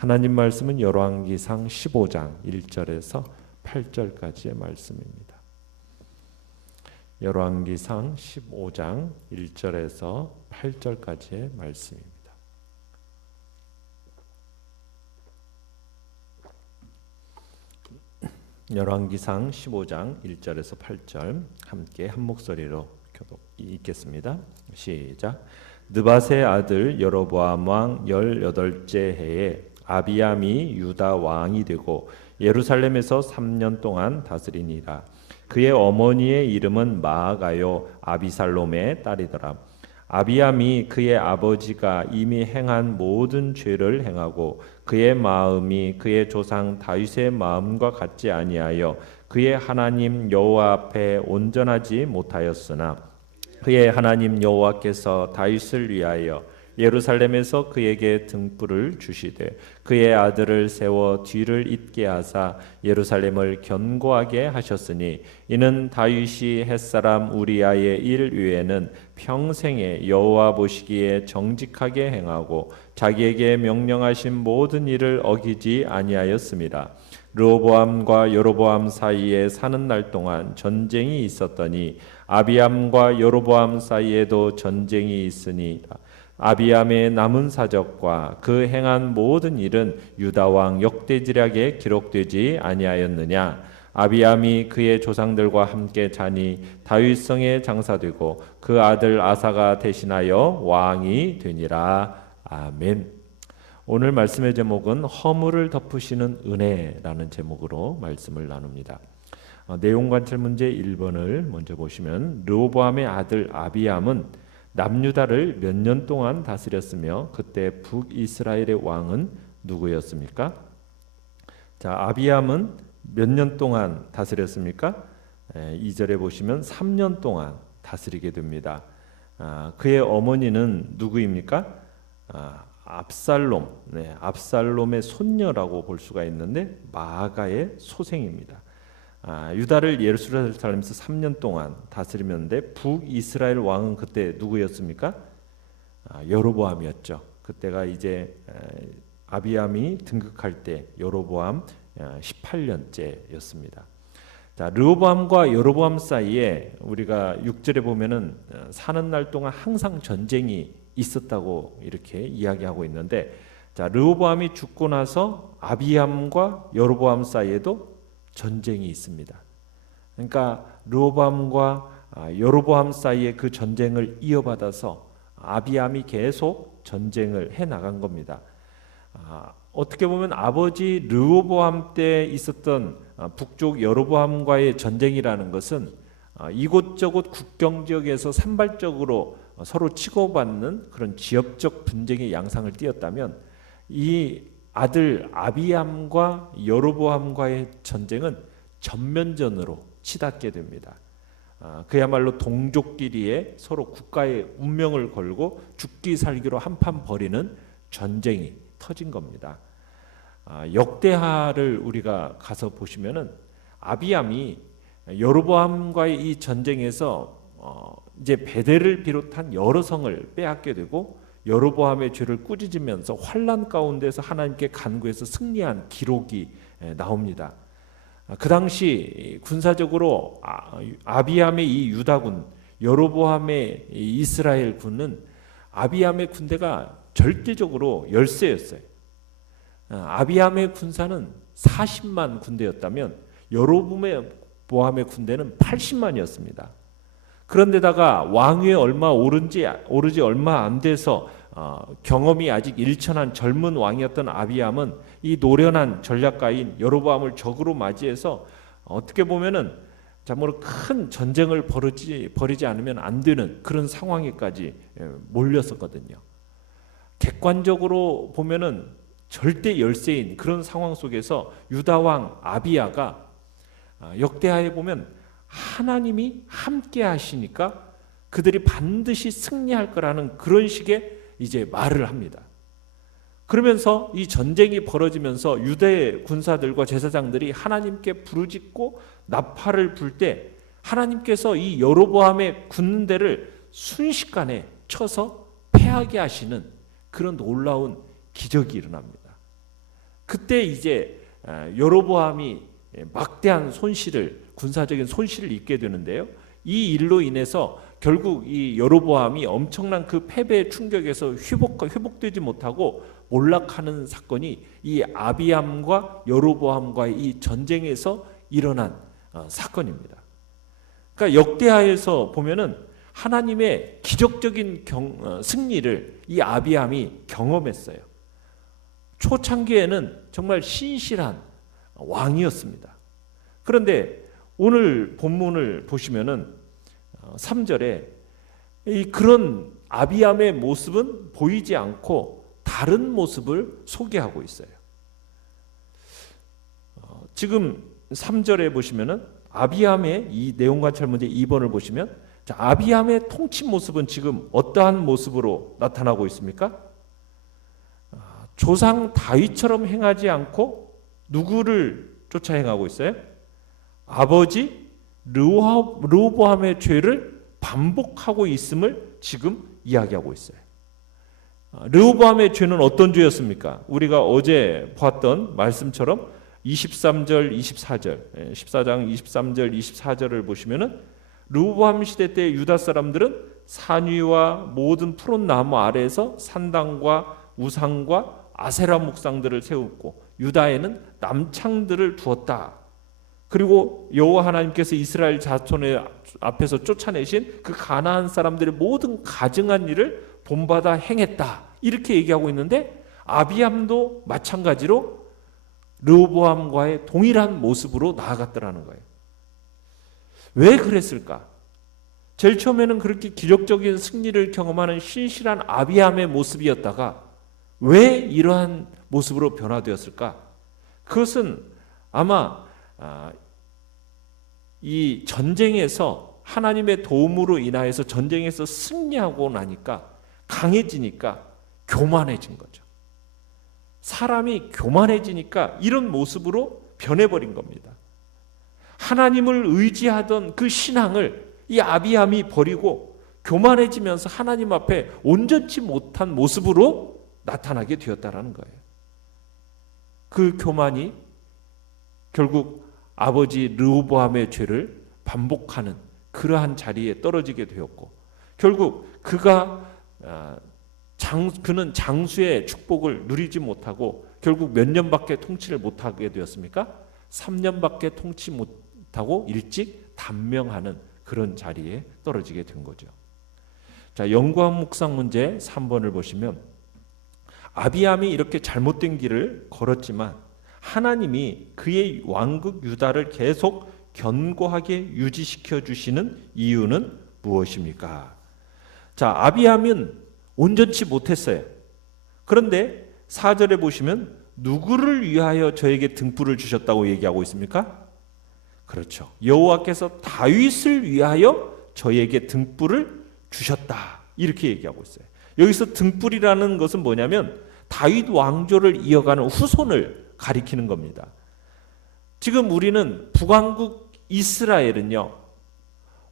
하나님 말씀은 열왕기상 15장 1절에서 8절까지의 말씀입니다. 열왕기상 15장 1절에서 8절까지의 말씀입니다. 열왕기상 15장 1절에서 8절 함께 한 목소리로 교독 읽겠습니다. 시작. 느밧의 아들 여로보암 왕 18째 해에 아비암이 유다 왕이 되고 예루살렘에서 3년 동안 다스리니라. 그의 어머니의 이름은 마아가요 아비살롬의 딸이더라. 아비암이 그의 아버지가 이미 행한 모든 죄를 행하고 그의 마음이 그의 조상 다윗의 마음과 같지 아니하여 그의 하나님 여호와 앞에 온전하지 못하였으나 그의 하나님 여호와께서 다윗을 위하여 예루살렘에서 그에게 등불을 주시되 그의 아들을 세워 뒤를 잇게 하사 예루살렘을 견고하게 하셨으니 이는 다윗이 햇사람 우리아의 일 외에는 평생에 여호와 보시기에 정직하게 행하고 자기에게 명령하신 모든 일을 어기지 아니하였습니다. 르호보암과 여로보암 사이에 사는 날 동안 전쟁이 있었더니 아비암과 여로보암 사이에도 전쟁이 있으니라. 아비암의 남은 사적과 그 행한 모든 일은 유다 왕 역대지략에 기록되지 아니하였느냐. 아비암이 그의 조상들과 함께 자니 다윗성에 장사되고 그 아들 아사가 대신하여 왕이 되니라. 아멘. 오늘 말씀의 제목은 허물을 덮으시는 은혜라는 제목으로 말씀을 나눕니다. 내용 관찰 문제 1번을 먼저 보시면 르호보암의 아들 아비암은 남유다를 몇 년 동안 다스렸으며 그때 북이스라엘의 왕은 누구였습니까? 자, 아비암은 몇 년 동안 다스렸습니까? 2절에 보시면 3년 동안 다스리게 됩니다. 그의 어머니는 누구입니까? 압살롬, 압살롬의 손녀라고 볼 수가 있는데 마아가의 소생입니다. 유다를 예루살렘에서 3년 동안 다스리는데 북이스라엘 왕은 그때 누구였습니까? 여로보암이었죠. 그때가 이제 아비암이 등극할 때 여로보암 18년째였습니다. 자, 르호보암과 여로보암 사이에 우리가 6절에 보면은 사는 날 동안 항상 전쟁이 있었다고 이렇게 이야기하고 있는데, 자, 르호보암이 죽고 나서 아비암과 여로보암 사이에도 전쟁이 있습니다. 그러니까 르호보암과 여로보암 사이의 그 전쟁을 이어받아서 아비암이 계속 전쟁을 해 나간 겁니다. 어떻게 보면 아버지 르호보암 때 있었던 북쪽 여로보암과의 전쟁이라는 것은 이곳저곳 국경 지역에서 산발적으로 서로 치고받는 그런 지역적 분쟁의 양상을 띄었다면, 이 아들 아비암과 여로보암과의 전쟁은 전면전으로 치닫게 됩니다. 그야말로 동족끼리의 서로 국가의 운명을 걸고 죽기 살기로 한판 벌이는 전쟁이 터진 겁니다. 역대하를 우리가 가서 보시면은 아비암이 여로보암과의 이 전쟁에서 이제 베델을 비롯한 여러 성을 빼앗게 되고 여로보암의 죄를 꾸짖으면서 환난 가운데서 하나님께 간구해서 승리한 기록이 나옵니다. 그 당시 군사적으로 아비암의 이 유다군, 여로보암의 이 이스라엘 군은 아비암의 군대가 절대적으로 열세였어요. 아비암의 군사는 40만 군대였다면 여로보암의 군대는 80만이었습니다. 그런데다가 왕위에 오르지 얼마 안 돼서 경험이 아직 일천한 젊은 왕이었던 아비암은 이 노련한 전략가인 여로보암을 적으로 맞이해서 어떻게 보면은 참으로 큰 전쟁을 벌이지 않으면 안 되는 그런 상황에까지 몰렸었거든요. 객관적으로 보면은 절대 열세인 그런 상황 속에서 유다 왕 아비야가 역대하에 보면 하나님이 함께 하시니까 그들이 반드시 승리할 거라는 그런 식의 이제 말을 합니다. 그러면서 이 전쟁이 벌어지면서 유대 군사들과 제사장들이 하나님께 부르짖고 나팔을 불 때 하나님께서 이 여로보암의 군대를 순식간에 쳐서 패하게 하시는 그런 놀라운 기적이 일어납니다. 그때 이제 여로보암이 막대한 손실을, 군사적인 손실을 입게 되는데요. 이 일로 인해서 결국 이 여로보암이 엄청난 그 패배의 충격에서 회복되지 못하고 몰락하는 사건이 이 아비암과 여로보암과의 이 전쟁에서 일어난 사건입니다. 그러니까 역대하에서 보면은 하나님의 기적적인 승리를 이 아비암이 경험했어요. 초창기에는 정말 신실한 왕이었습니다. 그런데 오늘 본문을 보시면은 3절에 그런 아비암의 모습은 보이지 않고 다른 모습을 소개하고 있어요. 지금 3절에 보시면은 아비암의 이 내용관찰 문제 2번을 보시면, 자, 아비암의 통치 모습은 지금 어떠한 모습으로 나타나고 있습니까? 조상 다윗처럼 행하지 않고 누구를 쫓아 행하고 있어요? 아버지 르호보암의 죄를 반복하고 있음을 지금 이야기하고 있어요. 르호보암의 죄는 어떤 죄였습니까? 우리가 어제 보았던 말씀처럼 23절, 24절, 14장 23절, 24절을 보시면은 르호보암 시대 때 유다 사람들은 산 위와 모든 푸른 나무 아래에서 산당과 우상과 아세라 목상들을 세웠고 유다에는 남창들을 두었다. 그리고 여호와 하나님께서 이스라엘 자손의 앞에서 쫓아내신 그 가나안 사람들의 모든 가증한 일을 본받아 행했다. 이렇게 얘기하고 있는데 아비암도 마찬가지로 르호보암과의 동일한 모습으로 나아갔더라는 거예요. 왜 그랬을까? 제일 처음에는 그렇게 기적적인 승리를 경험하는 신실한 아비암의 모습이었다가 왜 이러한 모습으로 변화되었을까? 그것은 아마 이 전쟁에서 하나님의 도움으로 인하여서 전쟁에서 승리하고 나니까 강해지니까 교만해진 거죠. 사람이 교만해지니까 이런 모습으로 변해버린 겁니다. 하나님을 의지하던 그 신앙을 이 아비암이 버리고 교만해지면서 하나님 앞에 온전치 못한 모습으로 나타나게 되었다라는 거예요. 그 교만이 결국 아버지 르호보암의 죄를 반복하는 그러한 자리에 떨어지게 되었고, 결국 그는 장수의 축복을 누리지 못하고 결국 몇 년밖에 통치를 못하게 되었습니까? 3년밖에 통치 못하고 일찍 단명하는 그런 자리에 떨어지게 된 거죠. 자, 연구한 묵상 문제 3번을 보시면 아비암이 이렇게 잘못된 길을 걸었지만 하나님이 그의 왕국 유다를 계속 견고하게 유지시켜 주시는 이유는 무엇입니까? 자, 아비암은 온전치 못했어요. 그런데 4절에 보시면 누구를 위하여 저에게 등불을 주셨다고 얘기하고 있습니까? 그렇죠. 여호와께서 다윗을 위하여 저에게 등불을 주셨다. 이렇게 얘기하고 있어요. 여기서 등불이라는 것은 뭐냐면 다윗 왕조를 이어가는 후손을 가리키는 겁니다. 지금 우리는 북왕국 이스라엘은요,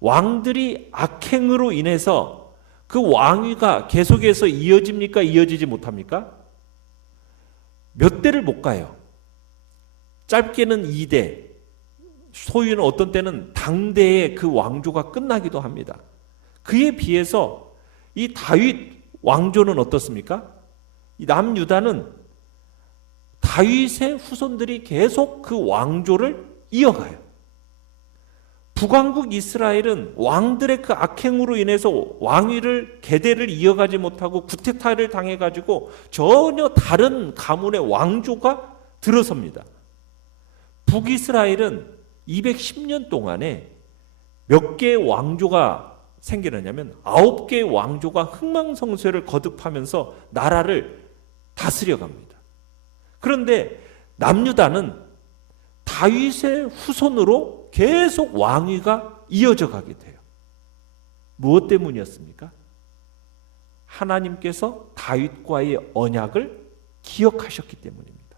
왕들이 악행으로 인해서 그 왕위가 계속해서 이어집니까? 이어지지 못합니까? 몇 대를 못 가요. 짧게는 2대, 소유는 어떤 때는 당대의 그 왕조가 끝나기도 합니다. 그에 비해서 이 다윗 왕조는 어떻습니까? 이 남유다는 다윗의 후손들이 계속 그 왕조를 이어가요. 북왕국 이스라엘은 왕들의 그 악행으로 인해서 왕위를 계대를 이어가지 못하고 구테타를 당해가지고 전혀 다른 가문의 왕조가 들어섭니다. 북이스라엘은 210년 동안에 몇 개의 왕조가 생겨나냐면 9개의 왕조가 흥망성쇠를 거듭하면서 나라를 다스려 갑니다. 그런데 남유다는 다윗의 후손으로 계속 왕위가 이어져 가게 돼요. 무엇 때문이었습니까? 하나님께서 다윗과의 언약을 기억하셨기 때문입니다.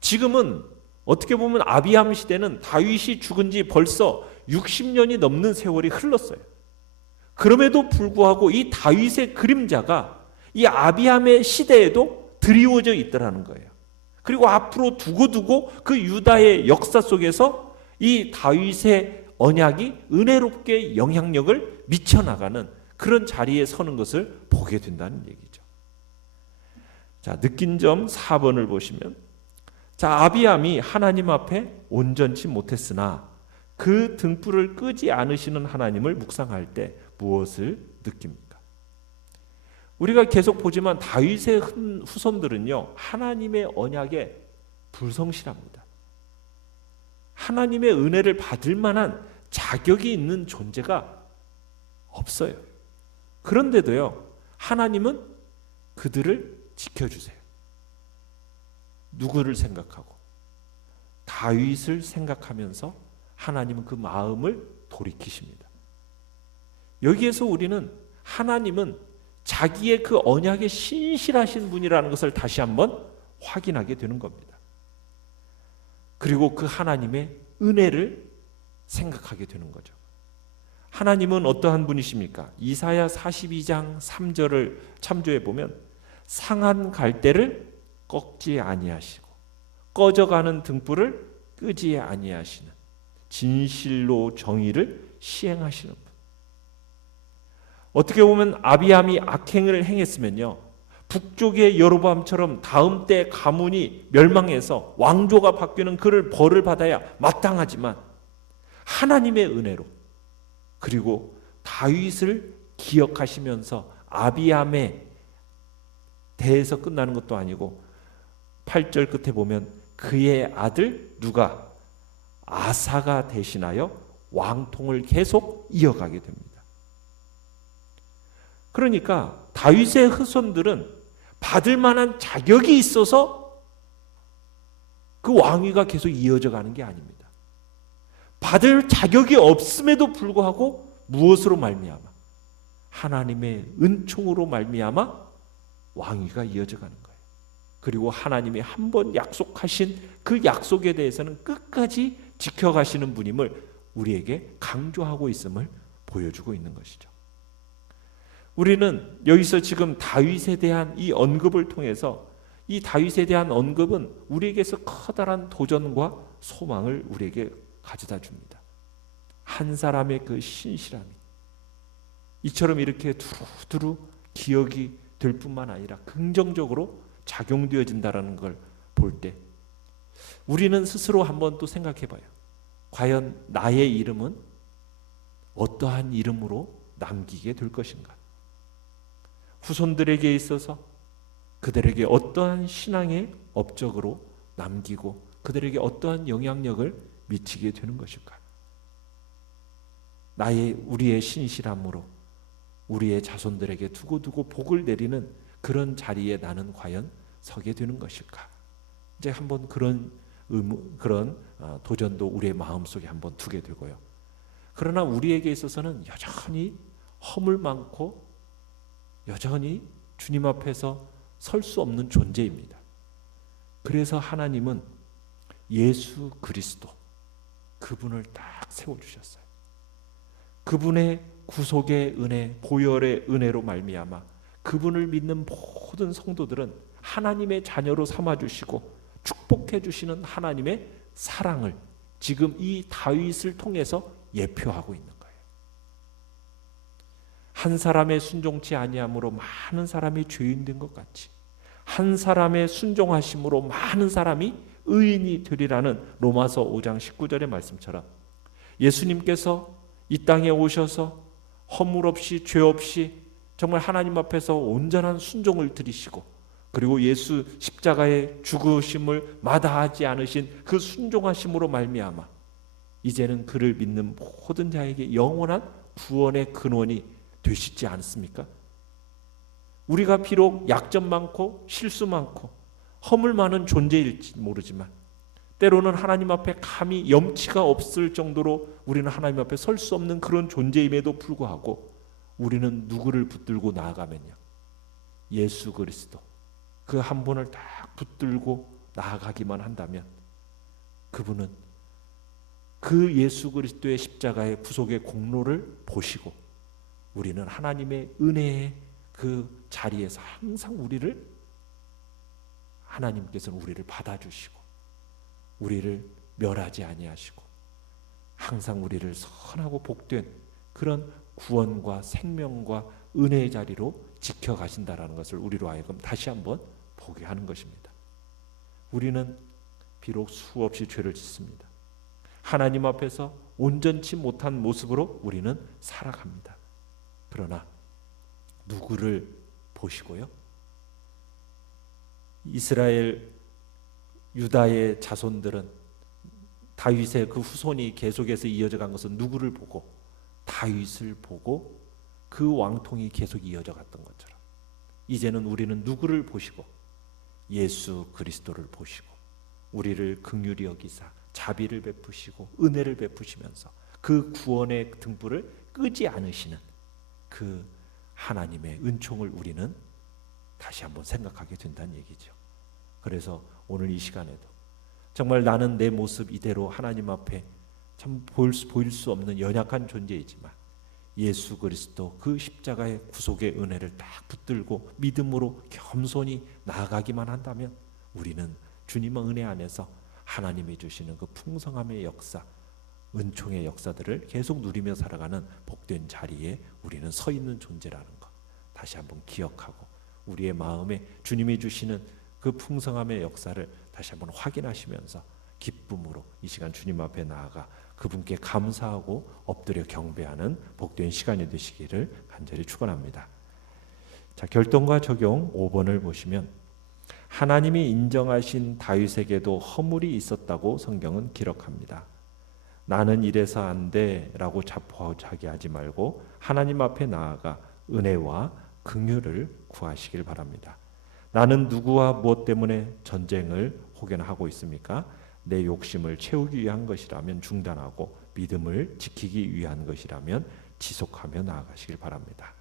지금은 어떻게 보면 아비암 시대는 다윗이 죽은 지 벌써 60년이 넘는 세월이 흘렀어요. 그럼에도 불구하고 이 다윗의 그림자가 이 아비암의 시대에도 드리워져 있더라는 거예요. 그리고 앞으로 두고두고 그 유다의 역사 속에서 이 다윗의 언약이 은혜롭게 영향력을 미쳐나가는 그런 자리에 서는 것을 보게 된다는 얘기죠. 자, 느낀 점 4번을 보시면, 자, 아비암이 하나님 앞에 온전치 못했으나 그 등불을 끄지 않으시는 하나님을 묵상할 때 무엇을 느낍니까? 우리가 계속 보지만 다윗의 후손들은요, 하나님의 언약에 불성실합니다. 하나님의 은혜를 받을 만한 자격이 있는 존재가 없어요. 그런데도요, 하나님은 그들을 지켜주세요. 누구를 생각하고? 다윗을 생각하면서 하나님은 그 마음을 돌이키십니다. 여기에서 우리는 하나님은 자기의 그 언약에 신실하신 분이라는 것을 다시 한번 확인하게 되는 겁니다. 그리고 그 하나님의 은혜를 생각하게 되는 거죠. 하나님은 어떠한 분이십니까? 이사야 42장 3절을 참조해 보면, 상한 갈대를 꺾지 아니하시고 꺼져가는 등불을 끄지 아니하시는, 진실로 정의를 시행하시는 분. 어떻게 보면 아비암이 악행을 행했으면요, 북쪽의 여로보암처럼 다음 때 가문이 멸망해서 왕조가 바뀌는 그를 벌을 받아야 마땅하지만, 하나님의 은혜로, 그리고 다윗을 기억하시면서 아비암에 대해서 끝나는 것도 아니고 8절 끝에 보면 그의 아들 누가 아사가 대신하여 왕통을 계속 이어가게 됩니다. 그러니까 다윗의 후손들은 받을 만한 자격이 있어서 그 왕위가 계속 이어져 가는 게 아닙니다. 받을 자격이 없음에도 불구하고 무엇으로 말미암아? 하나님의 은총으로 말미암아 왕위가 이어져 가는 거예요. 그리고 하나님이 한 번 약속하신 그 약속에 대해서는 끝까지 지켜가시는 분임을 우리에게 강조하고 있음을 보여주고 있는 것이죠. 우리는 여기서 지금 다윗에 대한 이 언급을 통해서, 이 다윗에 대한 언급은 우리에게서 커다란 도전과 소망을 우리에게 가져다 줍니다. 한 사람의 그 신실함이 이처럼 이렇게 두루두루 기억이 될 뿐만 아니라 긍정적으로 작용되어진다는 걸 볼 때 우리는 스스로 한번 또 생각해 봐요. 과연 나의 이름은 어떠한 이름으로 남기게 될 것인가? 후손들에게 있어서 그들에게 어떠한 신앙의 업적으로 남기고 그들에게 어떠한 영향력을 미치게 되는 것일까? 우리의 신실함으로 우리의 자손들에게 두고두고 복을 내리는 그런 자리에 나는 과연 서게 되는 것일까? 이제 한번 그런 도전도 우리의 마음속에 한번 두게 되고요. 그러나 우리에게 있어서는 여전히 허물 많고 여전히 주님 앞에서 설 수 없는 존재입니다. 그래서 하나님은 예수 그리스도, 그분을 딱 세워주셨어요. 그분의 구속의 은혜, 보혈의 은혜로 말미암아 그분을 믿는 모든 성도들은 하나님의 자녀로 삼아주시고 축복해 주시는 하나님의 사랑을 지금 이 다윗을 통해서 예표하고 있는 거예요. 한 사람의 순종치 아니함으로 많은 사람이 죄인 된 것 같이 한 사람의 순종하심으로 많은 사람이 의인이 되리라는 로마서 5장 19절의 말씀처럼 예수님께서 이 땅에 오셔서 허물 없이 죄 없이 정말 하나님 앞에서 온전한 순종을 드리시고 그리고 예수 십자가의 죽으심을 마다하지 않으신 그 순종하심으로 말미암아 이제는 그를 믿는 모든 자에게 영원한 구원의 근원이 되시지 않습니까? 우리가 비록 약점 많고 실수 많고 허물 많은 존재일지 모르지만 때로는 하나님 앞에 감히 염치가 없을 정도로 우리는 하나님 앞에 설 수 없는 그런 존재임에도 불구하고 우리는 누구를 붙들고 나아가면요, 예수 그리스도 그 한 분을 딱 붙들고 나아가기만 한다면 그분은 그 예수 그리스도의 십자가의 구속의 공로를 보시고 우리는 하나님의 은혜의 그 자리에서 항상 우리를 하나님께서는 우리를 받아주시고 우리를 멸하지 아니하시고 항상 우리를 선하고 복된 그런 구원과 생명과 은혜의 자리로 지켜가신다라는 것을 우리로 하여금 다시 한번 보게 하는 것입니다. 우리는 비록 수없이 죄를 짓습니다. 하나님 앞에서 온전치 못한 모습으로 우리는 살아갑니다. 그러나 누구를 보시고요? 이스라엘 유다의 자손들은 다윗의 그 후손이 계속해서 이어져 간 것은 누구를 보고? 다윗을 보고 그 왕통이 계속 이어져 갔던 것처럼 이제는 우리는 누구를 보시고? 예수 그리스도를 보시고 우리를 긍휼히 여기사 자비를 베푸시고 은혜를 베푸시면서 그 구원의 등불을 끄지 않으시는 그 하나님의 은총을 우리는 다시 한번 생각하게 된다는 얘기죠. 그래서 오늘 이 시간에도 정말 나는 내 모습 이대로 하나님 앞에 참 보일 수 없는 연약한 존재이지만 예수 그리스도 그 십자가의 구속의 은혜를 딱 붙들고 믿음으로 겸손히 나아가기만 한다면 우리는 주님의 은혜 안에서 하나님이 주시는 그 풍성함의 역사, 은총의 역사들을 계속 누리며 살아가는 복된 자리에 우리는 서 있는 존재라는 것 다시 한번 기억하고 우리의 마음에 주님이 주시는 그 풍성함의 역사를 다시 한번 확인하시면서 기쁨으로 이 시간 주님 앞에 나아가 그분께 감사하고 엎드려 경배하는 복된 시간이 되시기를 간절히 축원합니다. 자, 결론과 적용 5번을 보시면 하나님이 인정하신 다윗에게도 허물이 있었다고 성경은 기록합니다. 나는 이래서 안 돼라고 자포자기하지 말고 하나님 앞에 나아가 은혜와 긍휼을 구하시길 바랍니다. 나는 누구와 무엇 때문에 전쟁을 혹여나 있습니까? 내 욕심을 채우기 위한 것이라면 중단하고 믿음을 지키기 위한 것이라면 지속하며 나아가시길 바랍니다.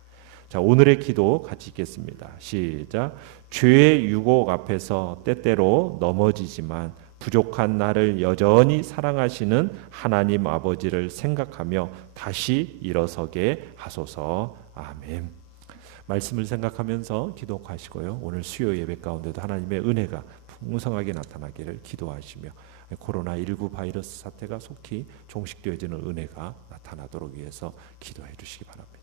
자, 오늘의 기도 같이 읽겠습니다. 시작. 죄의 유혹 앞에서 때때로 넘어지지만 부족한 나를 여전히 사랑하시는 하나님 아버지를 생각하며 다시 일어서게 하소서. 아멘. 말씀을 생각하면서 기도하시고요. 오늘 수요 예배 가운데도 하나님의 은혜가 풍성하게 나타나기를 기도하시며 코로나19 바이러스 사태가 속히 종식되어지는 은혜가 나타나도록 위해서 기도해 주시기 바랍니다.